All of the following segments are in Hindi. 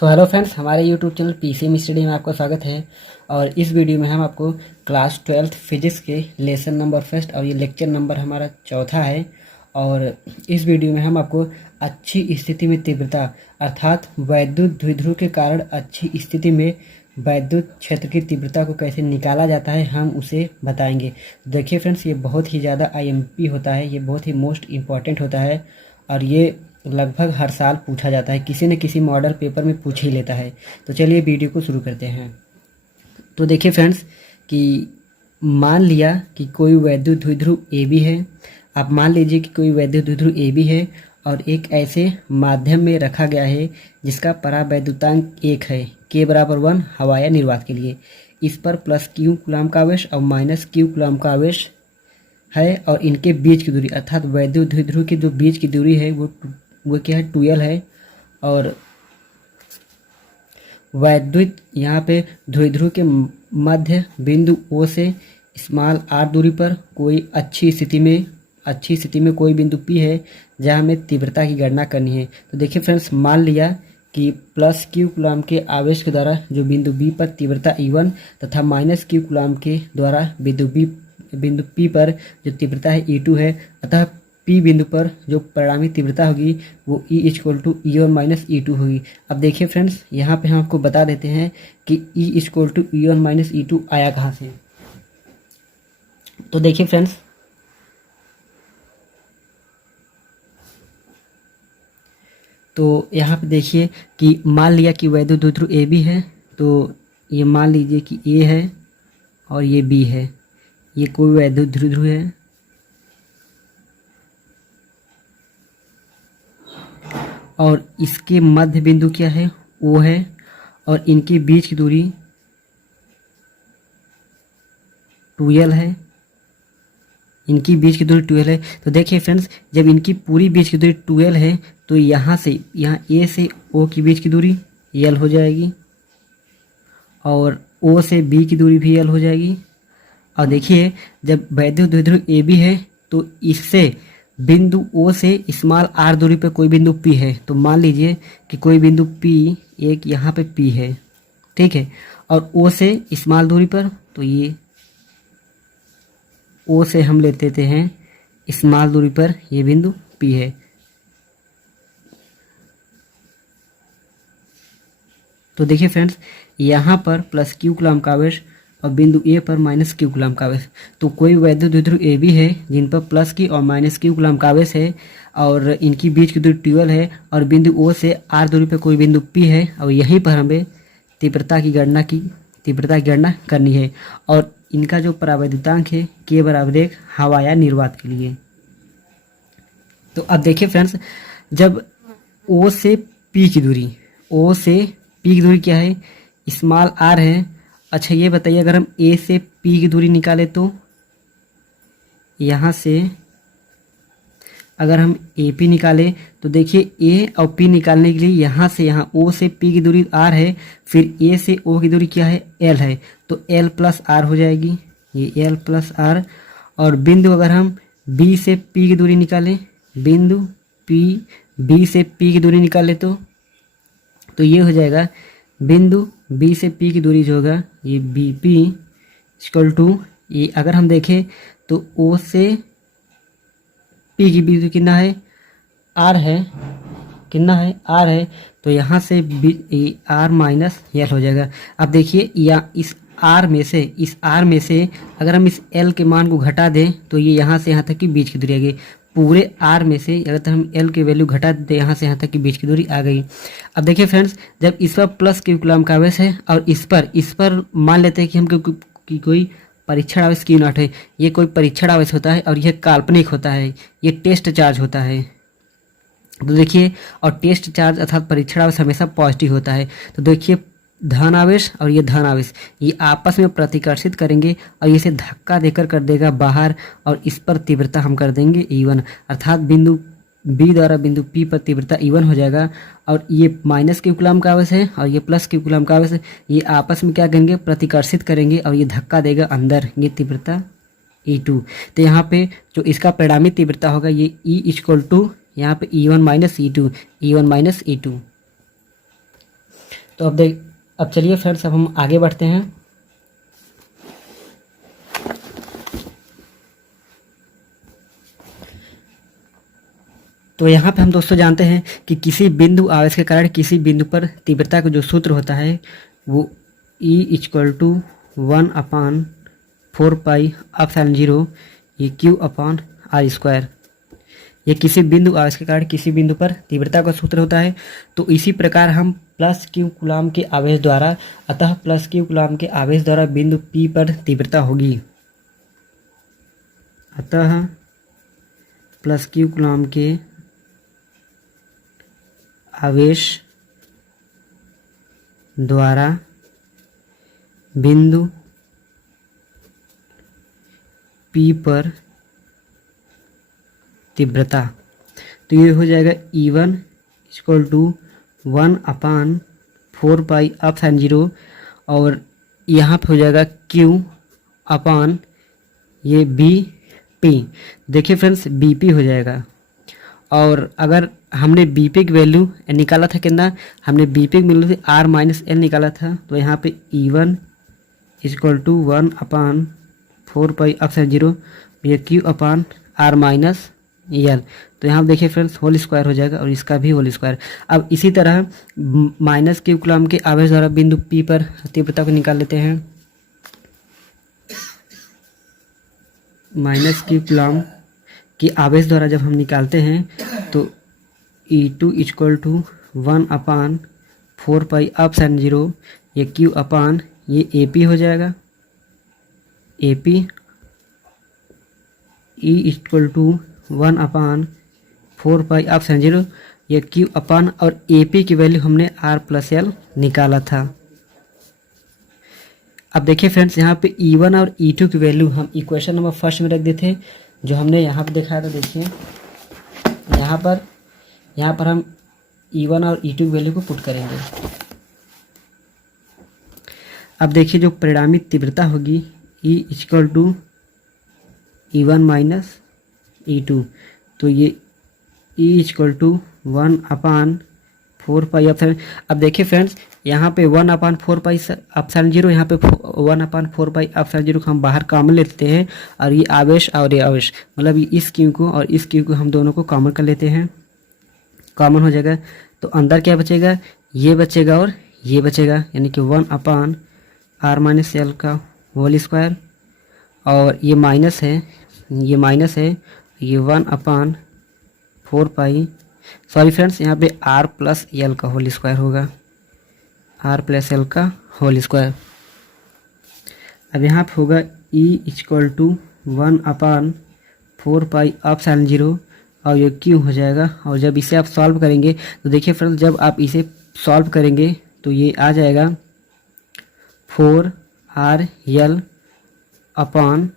हेलो फ्रेंड्स, हमारे यूट्यूब चैनल पीसीएम स्टडी में आपका स्वागत है। और इस वीडियो में हम आपको क्लास 12th फिजिक्स के लेसन नंबर फर्स्ट और ये लेक्चर नंबर हमारा चौथा है। और इस वीडियो में हम आपको अच्छी स्थिति में तीव्रता अर्थात वैद्युत द्विध्रुव के कारण अच्छी स्थिति में वैद्युत क्षेत्र की तीव्रता को कैसे निकाला जाता है हम उसे बताएंगे। देखिए फ्रेंड्स, ये बहुत ही ज़्यादा आईएमपी होता है, ये बहुत ही मोस्ट इम्पॉर्टेंट होता है और ये लगभग हर साल पूछा जाता है, किसी न किसी मॉडल पेपर में पूछ ही लेता है। तो चलिए वीडियो को शुरू करते हैं। तो देखिए फ्रेंड्स कि मान लिया कि कोई वैद्युत द्विध्रुव ए बी है। आप मान लीजिए कि कोई वैद्युत द्विध्रुव ए बी है और एक ऐसे माध्यम में रखा गया है जिसका परावैद्युतांक 1 है, के बराबर 1 हवा या निर्वात के लिए। इस पर प्लस क्यू कूलम का आवेश और माइनस क्यू कूलम का आवेश है और इनके बीच की दूरी अर्थात वैद्युत द्विध्रुव की जो बीच की दूरी है वो क्या है, 2l है। और वैद्युत यहाँ पे द्विध्रुव के मध्य बिंदु O से स्मॉल r दूरी पर कोई अच्छी स्थिति में कोई बिंदु P है जहाँ हमें तीव्रता की गणना करनी है। तो देखिए फ्रेंड्स, मान लिया कि प्लस क्यू कूलम के आवेश के द्वारा जो बिंदु B पर तीव्रता E1 तथा माइनस क्यू कूलम के द्वारा बिंदु P पर जो तीव्रता है E2 है। अतः P बिंदु पर जो परिणामी तीव्रता होगी वो E = E1 माइनस E2 होगी। अब देखिए फ्रेंड्स, यहाँ पे हम आपको बता देते हैं कि E = E1 माइनस E2 आया कहाँ से। तो देखिए फ्रेंड्स, तो यहाँ पे देखिए कि मान लिया कि वैद्युत द्विध्रुव ए बी है। तो ये मान लीजिए कि ए है और ये बी है, ये कोई वैद्युत द्विध्रुव है। और इसके मध्य बिंदु क्या है, ओ है और इनके बीच की दूरी 2l है। इनकी बीच की दूरी 2l है। तो देखिए फ्रेंड्स, जब इनकी पूरी बीच की दूरी 2l है तो यहाँ A से O की बीच की दूरी l हो जाएगी और O से B की दूरी भी l हो जाएगी। और देखिए, जब वैद्युत द्विध्रुव ए बी है तो इससे बिंदु O से स्मॉल r दूरी पर कोई बिंदु P है। तो मान लीजिए कि कोई बिंदु P, एक यहाँ पे P है, ठीक है। और O से स्मॉल दूरी पर, तो ये O से हम ले लेते हैं स्मॉल दूरी पर ये बिंदु P है। तो देखिए फ्रेंड्स, यहाँ पर प्लस क्यू कूलम का आवेश और बिंदु ए पर माइनस क्यू कूलम का आवेश। तो कोई वैद्युत द्विध्रुव ए बी है जिन पर प्लस की और माइनस क्यू कूलम का आवेश है और इनकी बीच की दूरी 2l है और बिंदु O से r दूरी पर कोई बिंदु P है और यहीं पर हमें तीव्रता की गणना करनी है। और इनका जो परावैद्युतांक है के बराबर 1 हवा या निर्वात के लिए। तो अब देखिए फ्रेंड्स, जब O से P की दूरी क्या है, स्मॉल r है। अच्छा ये बताइए, अगर हम A से P की दूरी निकालें तो यहाँ से अगर हम AP निकालें तो देखिए A और P निकालने के लिए यहाँ से यहाँ O से P की दूरी R है, फिर A से O की दूरी क्या है, L है। तो L प्लस R हो जाएगी, ये L प्लस R। और बिंदु अगर हम B से P की दूरी निकालें, बिंदु B से P की दूरी निकालें तो ये हो जाएगा बिंदु B से P की दूरी जो होगा ये BP = ये अगर हम देखें तो O से P की दूरी कितना है, R है। तो यहाँ से R माइनस L हो जाएगा। अब देखिए, या इस R में से अगर हम इस L के मान को घटा दें तो ये यहाँ से यहाँ तक की बीच की दूरी आ गई। पूरे R में से अगर हम L की वैल्यू घटा दें यहाँ से यहाँ तक की बीच की दूरी आ गई। अब देखिए फ्रेंड्स, जब इस पर प्लस क्यू कूलम का आवेश है और इस पर मान लेते हैं कि हम कोई परीक्षण आवेश Q0 है। ये कोई परीक्षण आवेश होता है और यह काल्पनिक होता है, ये टेस्ट चार्ज होता है। तो देखिए, और टेस्ट चार्ज अर्थात परीक्षण आवेश हमेशा पॉजिटिव होता है। तो देखिए, धन आवेश और ये धन आवेश ये आपस में प्रतिकर्षित करेंगे और इसे धक्का देकर कर देगा बाहर और इस पर तीव्रता हम कर देंगे E1 अर्थात बिंदु B द्वारा बिंदु P पर तीव्रता E1 हो जाएगा। और ये माइनस क्यू कूलम का आवेश है और ये प्लस क्यू कूलम का आवेश है, ये आपस में क्या करेंगे, प्रतिकर्षित करेंगे और ये धक्का देगा अंदर, ये तीव्रता E2। तो यहाँ पे जो इसका परिणामी तीव्रता होगा ये E = यहाँ पे E1 माइनस E2। तो अब चलिए फ्रेंड्स, अब हम आगे बढ़ते हैं। तो यहाँ पे हम दोस्तों जानते हैं कि किसी बिंदु आवेश के कारण किसी बिंदु पर तीव्रता का जो सूत्र होता है वो E=1/4πε0 ये Q/r²। ये किसी बिंदु आवेश के कारण किसी बिंदु पर तीव्रता का सूत्र होता है। तो इसी प्रकार हम प्लस क्यू कूलाम के आवेश द्वारा, अतः प्लस क्यू कूलाम के आवेश द्वारा बिंदु P पर तीव्रता होगी। अतः प्लस क्यू कूलाम के आवेश द्वारा बिंदु P पर तीव्रता, तो ये हो जाएगा E1=1/4πε0 और यहाँ पे हो जाएगा Q/ ये BP। देखिए फ्रेंड्स, BP हो जाएगा। और अगर हमने BP की वैल्यू निकाला था कितना, हमने BP की वैल्यू R-L निकाला था, तो यहाँ पे E1=1/4πε0 ये Q/R-L, तो यहाँ देखिए फ्रेंड्स होल स्क्वायर हो जाएगा और इसका भी होल स्क्वायर। अब इसी तरह माइनस क्यू कूलम के आवेश द्वारा बिंदु P पर तीव्रता को निकाल लेते हैं। माइनस क्यू कूलम के आवेश द्वारा जब हम निकालते हैं तो E2=1/4πε0 ये Q/ ये AP हो जाएगा। AP E=1/4πε0 ये Q/ और AP की वैल्यू हमने R+L निकाला था। अब देखिए फ्रेंड्स, यहाँ पे E1 और E2 की वैल्यू हम इक्वेशन नंबर फर्स्ट में रख देते हैं, जो हमने यहाँ पे दिखाया था। देखिए यहाँ पर हम E1 और E2 की वैल्यू को पुट करेंगे। अब देखिए जो परिणामी तीव्रता होगी E=E1 - E2, तो ये E=1/4πε। अब देखिए फ्रेंड्स, यहाँ पे 1/4πε0, यहाँ पे 1/4πε0 को हम बाहर कॉमन लेते हैं और ये आवेश और ये आवेश, मतलब इस क्यू को और इस क्यू को हम दोनों को कॉमन कर लेते हैं। कॉमन हो जाएगा तो अंदर क्या बचेगा, ये बचेगा और ये बचेगा, यानी कि 1/R-L का होल स्क्वायर, और ये माइनस है, ये 1/4π, सॉरी फ्रेंड्स, यहाँ पे R+L का होल स्क्वायर होगा, R+L का होल स्क्वायर। अब यहाँ पे होगा E=1/4πε0 और ये Q हो जाएगा। और जब इसे आप सॉल्व करेंगे तो देखिए फ्रेंड्स, जब आप इसे सॉल्व करेंगे तो ये आ जाएगा 4RL अपॉन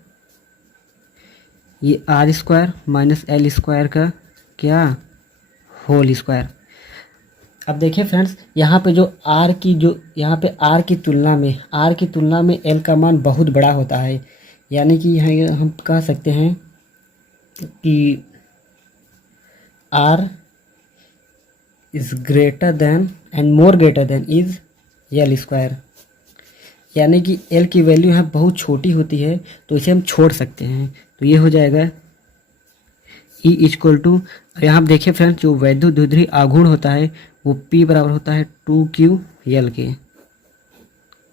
ये R² - L² का क्या होल स्क्वायर। अब देखिए फ्रेंड्स, यहाँ पे जो R की तुलना में L का मान बहुत बड़ा होता है, यानी कि यहाँ हम कह सकते हैं कि R is greater than and more greater than is L², यानी कि L की वैल्यू यहाँ बहुत छोटी होती है, तो इसे हम छोड़ सकते हैं। तो ये हो जाएगा E=, यहाँ आप देखिए फ्रेंड्स, जो वैद्युत द्विध्रुवी आघूर्ण होता है वो P बराबर होता है 2QL के,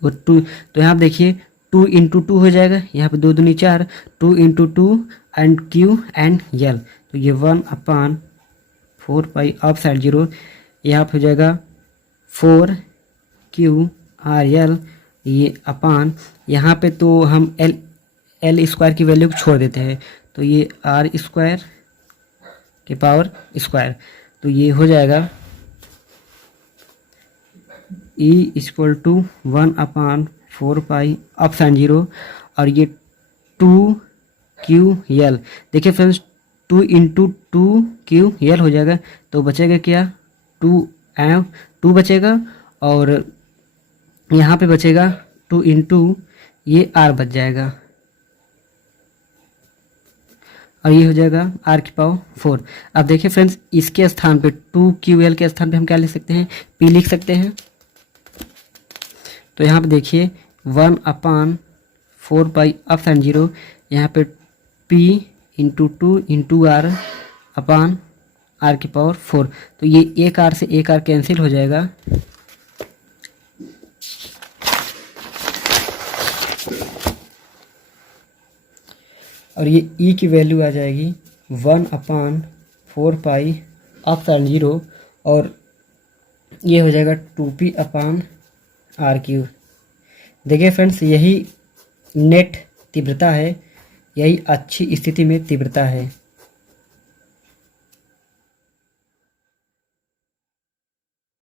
वो 2, तो यहाँ आप देखिए 2 × 2 हो जाएगा, यहाँ पे 2 दूनी 4, 2 × 2 एंड Q एंड L, तो ये 1/4πε0, यहाँ पे हो जाएगा 4QRL ये अपान, यहाँ पे तो हम L² की वैल्यू को छोड़ देते हैं, तो ये R² के पावर स्क्वायर, तो ये हो जाएगा E=1/4πε0 और ये 2QL। देखिए फ्रेंड्स, 2 × 2QL हो जाएगा, तो बचेगा क्या, 2 बचेगा और यहाँ पे बचेगा 2 × ये R बच जाएगा और ये हो जाएगा R⁴। अब देखिए फ्रेंड्स, इसके स्थान पे 2QL के स्थान पे हम क्या लिख सकते हैं, P लिख सकते हैं। तो यहाँ पे देखिए 1/4 अप साइन 0, यहाँ पे P इंटू 2 इंटू R अपान R⁴। तो ये एक R से एक R कैंसिल हो जाएगा, और ये E की वैल्यू आ जाएगी 1/4 अप साइन 0, और ये हो जाएगा 2P/R³। देखिए फ्रेंड्स, यही नेट तीव्रता है, यही अच्छी स्थिति में तीव्रता है।